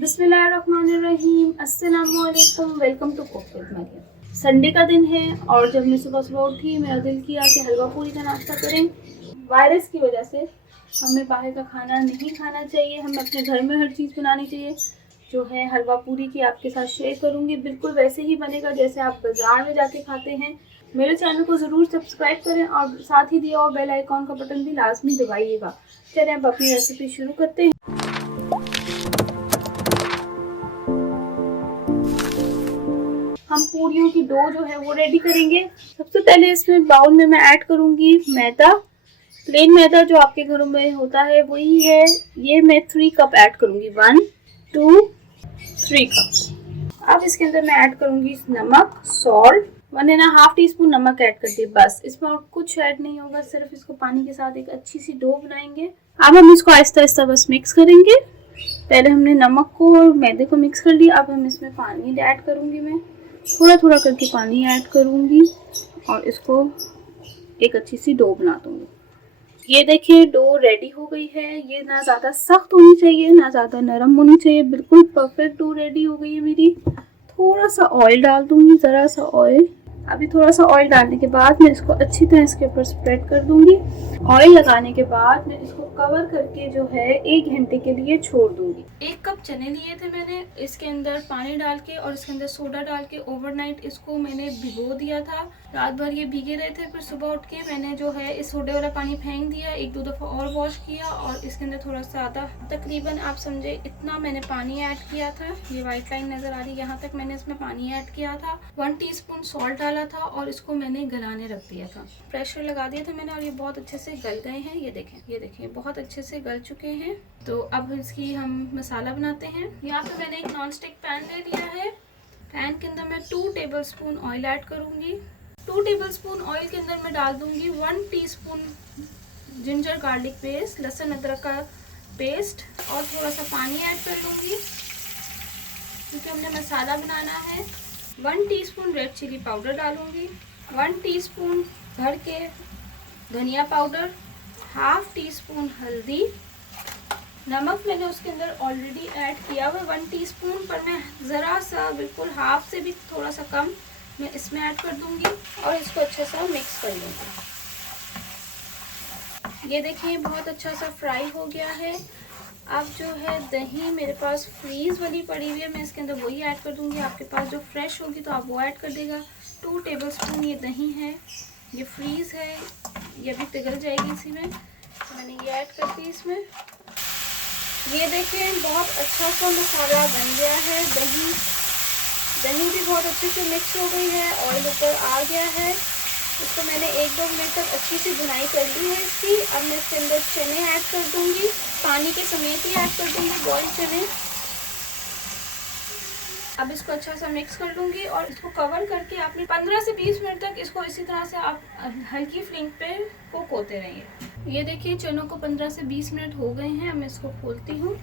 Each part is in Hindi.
बिस्मिल्लाहिर्रहमानिर्रहीम, अस्सलामुअलैकुम, welcome to cook with Mariam. Sunday का दिन है और जब मैं सुबह सुबह उठी मेरा दिल किया कि हलवा पूरी का नाश्ता करें। वायरस की वजह से हमें बाहर का खाना नहीं खाना चाहिए, हमें अपने घर में हर चीज़ बनानी चाहिए। जो है हलवा पूरी की आपके साथ शेयर करूँगी, बिल्कुल वैसे ही बनेगा जैसे आप बाज़ार में जाके खाते हैं। मेरे चैनल को ज़रूर सब्सक्राइब करें और साथ ही दिया और बेल आइकॉन का बटन भी लाजमी दबाइएगा। चलिए अब अपनी रेसिपी शुरू करते हैं। हम पूरियों की डो जो है वो रेडी करेंगे। सबसे पहले इसमें बाउल में मैं ऐड करूंगी मैदा। प्लेन मैदा जो आपके घरों में होता है वही है। ये मैं 3 कप ऐड करूंगी, 1 2 3 कप। अब इसके अंदर मैं ऐड करूंगी नमक, सॉल्ट, 1.5 टीस्पून नमक ऐड कर दिए। बस इसमें और कुछ ऐड नहीं होगा, सिर्फ इसको पानी के साथ एक अच्छी सी डो बनाएंगे। अब हम इसको आहिस्ता आहिस्ता बस मिक्स करेंगे। पहले हमने नमक को और मैदे को मिक्स कर लिया, अब हम इसमें पानी ऐड करूंगी। मैं थोड़ा थोड़ा करके पानी ऐड करूंगी और इसको एक अच्छी सी डो बना दूंगी। ये देखिए डो रेडी हो गई है। ये ना ज़्यादा सख्त होनी चाहिए ना ज़्यादा नरम होनी चाहिए, बिल्कुल परफेक्ट डो रेडी हो गई है मेरी। थोड़ा सा ऑयल डाल दूंगी, ज़रा सा ऑयल। अभी थोड़ा सा ऑयल डालने के बाद मैं इसको अच्छी तरह इसके ऊपर स्प्रेड कर दूंगी। ऑयल लगाने के बाद मैं इसको कवर करके जो है 1 घंटे के लिए छोड़ दूंगी। 1 कप चने लिए थे मैंने, इसके अंदर पानी डाल के और इसके अंदर सोडा डाल के ओवरनाइट इसको मैंने भिगो दिया था। रात भर ये भीगे रहे थे, फिर सुबह उठ के मैंने जो है इस सोडे वाला पानी फेंक दिया, 1-2 दफ़ा और वॉश किया और इसके अंदर थोड़ा सा आधा, तकरीबन आप समझे इतना मैंने पानी ऐड किया था। ये वाइट लाइन नज़र आ रही है, यहाँ तक मैंने इसमें पानी ऐड किया था। 1 टीस्पून सॉल्ट डाला था और इसको मैंने गलाने रख दिया था। प्रेशर लगा दिया था मैंने और ये बहुत अच्छे से गल गए हैं। ये देखें बहुत अच्छे से गल चुके हैं। तो अब इसकी हम मसाला बनाते हैं। यहाँ पे मैंने एक नॉन स्टिक पैन ले लिया है। पैन के अंदर मैं 2 टेबलस्पून ऑयल ऐड करूँगी। 2 टेबलस्पून ऑयल के अंदर मैं डाल दूँगी 1 टीस्पून जिंजर गार्लिक पेस्ट, लहसुन अदरक का पेस्ट, और थोड़ा सा पानी ऐड कर लूँगी क्योंकि हमने मसाला बनाना है। 1 टीस्पून रेड चिली पाउडर डालूँगी, 1 टीस्पून भर के धनिया पाउडर, हाफ टीस्पून हल्दी। नमक मैंने उसके अंदर ऑलरेडी ऐड किया हुआ 1 टीस्पून, पर मैं ज़रा सा बिल्कुल हाफ से भी थोड़ा सा कम मैं इसमें ऐड कर दूंगी और इसको अच्छे से मिक्स कर लूँगी। ये देखिए बहुत अच्छा सा फ्राई हो गया है। अब जो है दही मेरे पास फ्रीज़ वाली पड़ी हुई है, मैं इसके अंदर वही ऐड कर दूंगी। आपके पास जो फ्रेश होगी तो आप वो ऐड कर देगा। 2 टेबलस्पून ये दही है, ये फ्रीज़ है, ये भी पिघल जाएगी इसी में। तो मैंने ये ऐड कर दी इसमें। ये देखें बहुत अच्छा सा मसाला बन गया है। दही भी बहुत अच्छे से मिक्स हो गई है, ऑयल ऊपर आ गया है। इसको मैंने 1-2 मिनट तक अच्छी सी भुनाई कर ली है इसकी। अब मैं इसके अंदर चने ऐड कर दूंगी, पानी के समेत ही ऐड कर दूंगी बॉइल चने। अब इसको अच्छा सा मिक्स कर लूँगी और इसको कवर करके आपने 15 से 20 मिनट तक इसको इसी तरह से आप हल्की फ्लेम पे कुक होते रहेंगे। ये देखिए चनों को 15 से 20 मिनट हो गए हैं। अब मैं इसको खोलती हूँ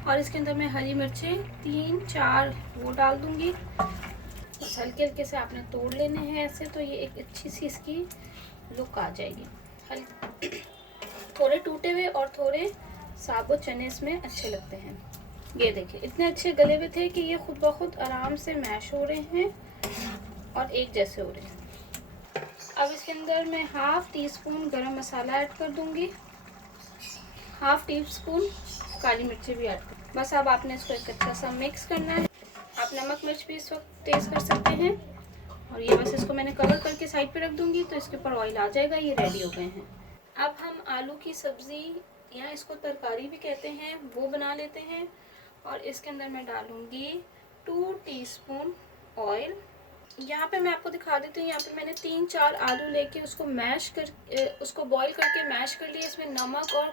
और इसके अंदर मैं हरी मिर्चें 3-4 वो डाल दूँगी। बस हल्के हल्के से आपने तोड़ लेने हैं ऐसे, तो ये एक अच्छी सी इसकी लुक आ जाएगी। थोड़े टूटे हुए और थोड़े साबुत चने इसमें अच्छे लगते हैं। ये देखिए इतने अच्छे गले हुए थे कि ये खुद ब खुद आराम से मैश हो रहे हैं और एक जैसे हो रहे हैं। अब इसके अंदर मैं हाफ टीस्पून गरम मसाला ऐड कर दूंगी, हाफ टीस्पून काली मिर्ची भी ऐड कर। बस अब आपने इसको एक अच्छा सा मिक्स करना है। आप नमक मिर्च भी इस वक्त टेस्ट कर सकते हैं। और ये बस इसको मैंने कवर करके साइड पे रख दूंगी तो इसके ऊपर ऑयल आ जाएगा। ये रेडी हो गए हैं। अब हम आलू की सब्ज़ी या इसको तरकारी भी कहते हैं वो बना लेते हैं। और इसके अंदर मैं डालूँगी 2 टीस्पून ऑयल। यहाँ पे मैं आपको दिखा देती हूँ। यहाँ पे मैंने 3-4 आलू लेके उसको बॉईल करके मैश कर लिया। इसमें नमक और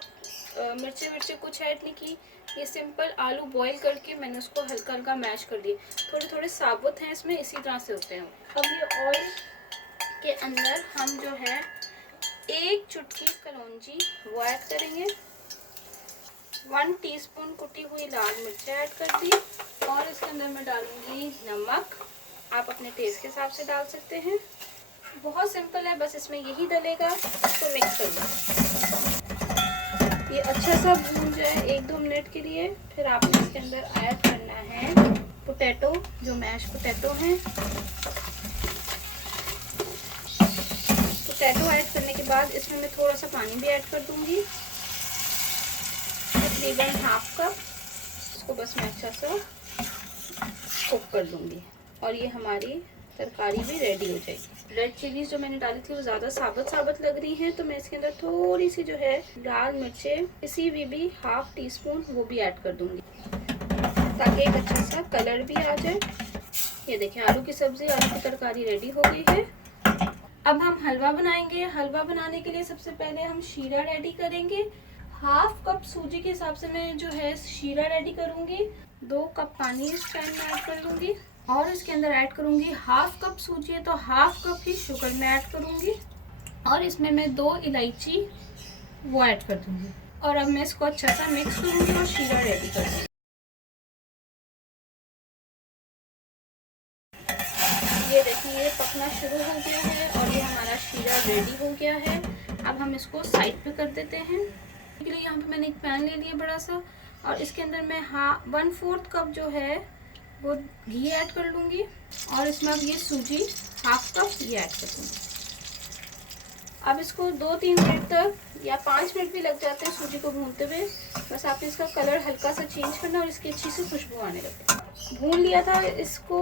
मिर्ची कुछ ऐड नहीं की। ये सिंपल आलू बॉईल करके मैंने उसको हल्का हल्का मैश कर दिए। थोड़े थोड़े साबुत हैं इसमें, इसी तरह से होते हैं। अब ये ऑयल के अंदर हम जो है 1 चुटकी कलौंजी वो ऐड करेंगे, 1 टीस्पून कुटी हुई लाल मिर्च ऐड कर दी और इसके अंदर मैं डालूंगी नमक। आप अपने टेस्ट के हिसाब से डाल सकते हैं। बहुत सिंपल है, बस इसमें यही डलेगा। तो मिक्स कर लो, ये अच्छा सा भून जाए 1-2 मिनट के लिए। फिर आपने इसके अंदर ऐड करना पोटैटो, जो मैश पोटैटो हैं। पोटैटो ऐड करने के बाद इसमें मैं थोड़ा सा पानी भी ऐड कर दूंगी, तकरीबन हाफ कप। इसको बस मैं अच्छा सा कुक कर दूंगी और ये हमारी तरकारी भी रेडी हो जाएगी। रेड चिलीज जो मैंने डाली थी वो ज़्यादा साबुत लग रही हैं, तो मैं इसके अंदर थोड़ी सी जो है लाल मिर्चें, किसी भी हाफ टी स्पून वो भी ऐड कर दूंगी, ताकि एक अच्छा सा कलर भी आ जाए। ये देखिए आलू की सब्जी, आलू की तरकारी रेडी हो गई है। अब हम हलवा बनाएंगे। हलवा बनाने के लिए सबसे पहले हम शीरा रेडी करेंगे। हाफ कप सूजी के हिसाब से मैं जो है शीरा रेडी करूंगी। 2 कप पानी इस पैन में ऐड कर लूंगी और इसके अंदर ऐड करूंगी हाफ कप सूजी है तो हाफ कप ही शुगर में ऐड करूंगी और इसमें मैं 2 इलायची वो ऐड कर दूंगी और अब मैं इसको अच्छा सा मिक्स करूंगी और शीरा रेडी कर दूंगी। ये देखिए ये पकना शुरू हो गया है और ये हमारा शीरा रेडी हो गया है। अब हम इसको साइड पे कर देते हैं। के लिए यहाँ पे मैंने एक पैन ले लिया बड़ा सा और इसके अंदर मैं 1/4 कप जो है वो घी ऐड कर लूँगी और इसमें अब ये सूजी हाफ कप ये ऐड कर दूँगी। अब इसको 2-3 मिनट तक या 5 मिनट भी लग जाते हैं सूजी को भूनते हुए। बस आपने इसका कलर हल्का सा चेंज करना और इसकी अच्छी सी खुशबू आने लगे। भून लिया था इसको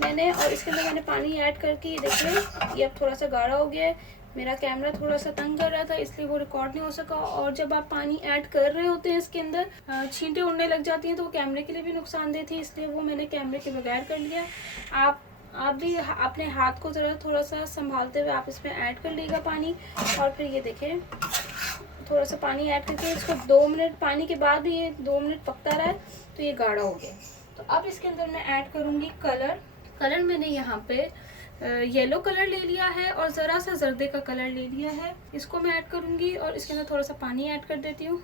मैंने और इसके अंदर मैंने पानी ऐड करके ये देखिए ये अब थोड़ा सा गाढ़ा हो गया है। मेरा कैमरा थोड़ा सा तंग कर रहा था इसलिए वो रिकॉर्ड नहीं हो सका। और जब आप पानी ऐड कर रहे होते हैं इसके अंदर छींटे उड़ने लग जाती हैं तो वो कैमरे के लिए भी नुकसानदेह थी, इसलिए वो मैंने कैमरे के बगैर कर लिया। आप भी अपने हाथ को ज़रा थोड़ा सा संभालते हुए आप इसमें ऐड कर लीजिएगा पानी। और फिर ये देखें थोड़ा सा पानी ऐड करके इसको 2 मिनट, पानी के बाद भी ये 2 मिनट पकता रहा है तो ये गाढ़ा हो गया। तो अब इसके अंदर मैं ऐड करूँगी कलर मैंने यहाँ पे येलो कलर ले लिया है और ज़रा सा जर्दे का कलर ले लिया है। इसको मैं ऐड करूँगी और इसके अंदर थोड़ा सा पानी ऐड कर देती हूँ।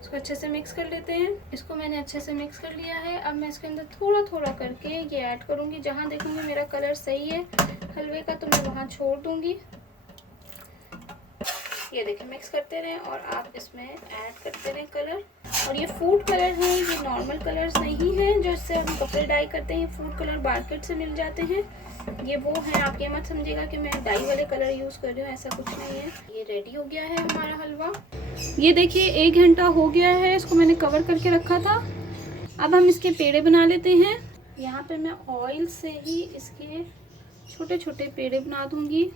इसको अच्छे से मिक्स कर लेते हैं। इसको मैंने अच्छे से मिक्स कर लिया है। अब मैं इसके अंदर थोड़ा थोड़ा करके ये ऐड करूँगी। जहाँ देखूँगी मेरा कलर सही है हलवे का तो मैं वहाँ छोड़ दूँगी। ये देखिए मिक्स करते रहें और आप इसमें ऐड करते रहें कलर। और ये फूड कलर हैं, ये नॉर्मल कलर्स नहीं हैं जो इससे हम कपड़े डाई करते हैं। फूड कलर मार्केट से मिल जाते हैं, ये वो हैं। आप ये मत समझिएगा कि मैं डाई वाले कलर यूज़ कर रही हूँ, ऐसा कुछ नहीं है। ये रेडी हो गया है हमारा हलवा। ये देखिए 1 घंटा हो गया है, इसको मैंने कवर करके रखा था। अब हम इसके पेड़े बना लेते हैं। यहाँ पे मैं ऑयल से ही इसके छोटे छोटे पेड़े बना दूँगी।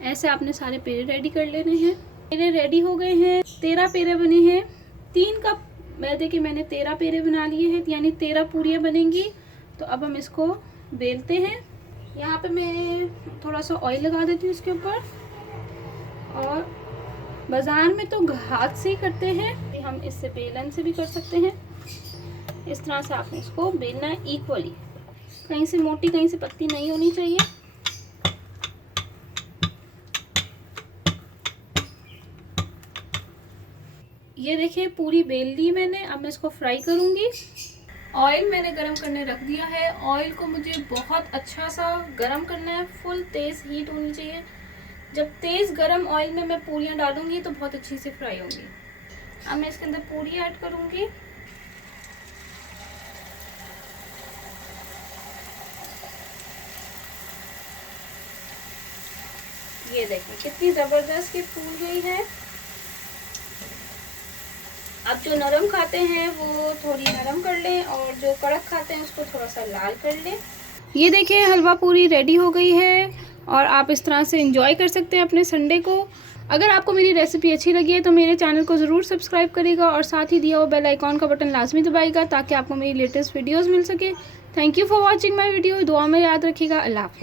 ऐसे आपने सारे पेड़े रेडी कर लेने हैं। पेड़े रेडी हो गए हैं। 13 पेड़े बने हैं। 3 कप मैदे के मैंने 13 पेड़े बना लिए हैं, यानी 13 पूरियाँ बनेंगी। तो अब हम इसको बेलते हैं। यहाँ पे मैं थोड़ा सा ऑयल लगा देती हूँ इसके ऊपर। और बाज़ार में तो हाथ से ही करते हैं, हम इससे बेलन से भी कर सकते हैं। इस तरह से आपने इसको बेलना है इक्वली, कहीं से मोटी कहीं से पतली नहीं होनी चाहिए। ये देखिए पूरी बेल ली मैंने। अब मैं इसको फ्राई करूँगी। ऑयल मैंने गरम करने रख दिया है। ऑयल को मुझे बहुत अच्छा सा गरम करना है, फुल तेज़ हीट होनी चाहिए। जब तेज़ गरम ऑयल में मैं पूरियाँ डालूँगी तो बहुत अच्छी से फ्राई होंगी। अब मैं इसके अंदर पूरी ऐड करूँगी। ये देखिए कितनी ज़बरदस्त ये फूल गई है। अब जो नरम खाते हैं वो थोड़ी नरम कर लें और जो कड़क खाते हैं उसको थोड़ा सा लाल कर लें। ये देखिए हलवा पूरी रेडी हो गई है और आप इस तरह से एंजॉय कर सकते हैं अपने संडे को। अगर आपको मेरी रेसिपी अच्छी लगी है तो मेरे चैनल को ज़रूर सब्सक्राइब करिएगा और साथ ही दिया हुआ बेल आइकॉन का बटन लाजमी दबाइएगा ताकि आपको मेरी लेटेस्ट वीडियोज़ मिल सके। Thank you for watching my video. दुआ में याद रखिएगा। अल्लाह हाफ़िज़।